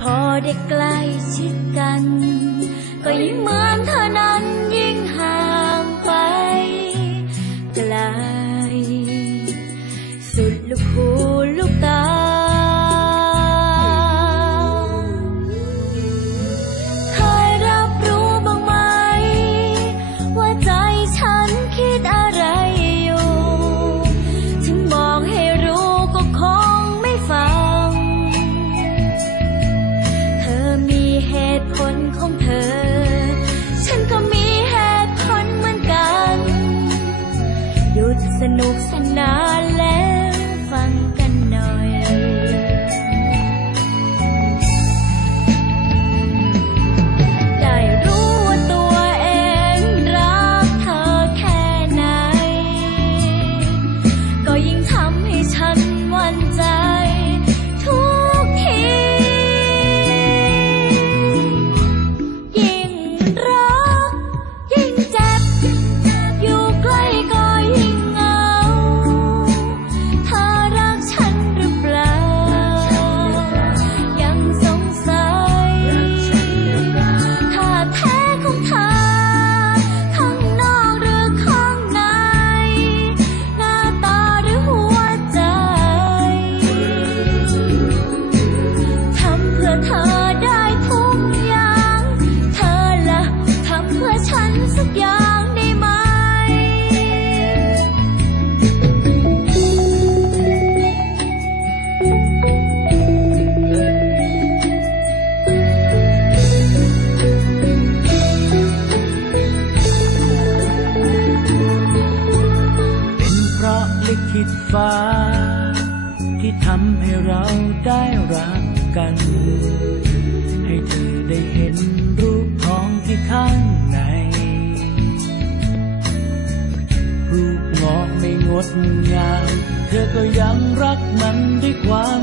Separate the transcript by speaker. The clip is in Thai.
Speaker 1: พอได้ใกล้ชิดกัน ก็ยิ่งม สนุกสน ผิดฟ้า ที่ทำ
Speaker 2: ให้เราได้รักกัน ให้เธอได้เห็นรูปของที่ข้างในรูปงอกไม่งดงาม เธอก็ยังรักมันด้วยความ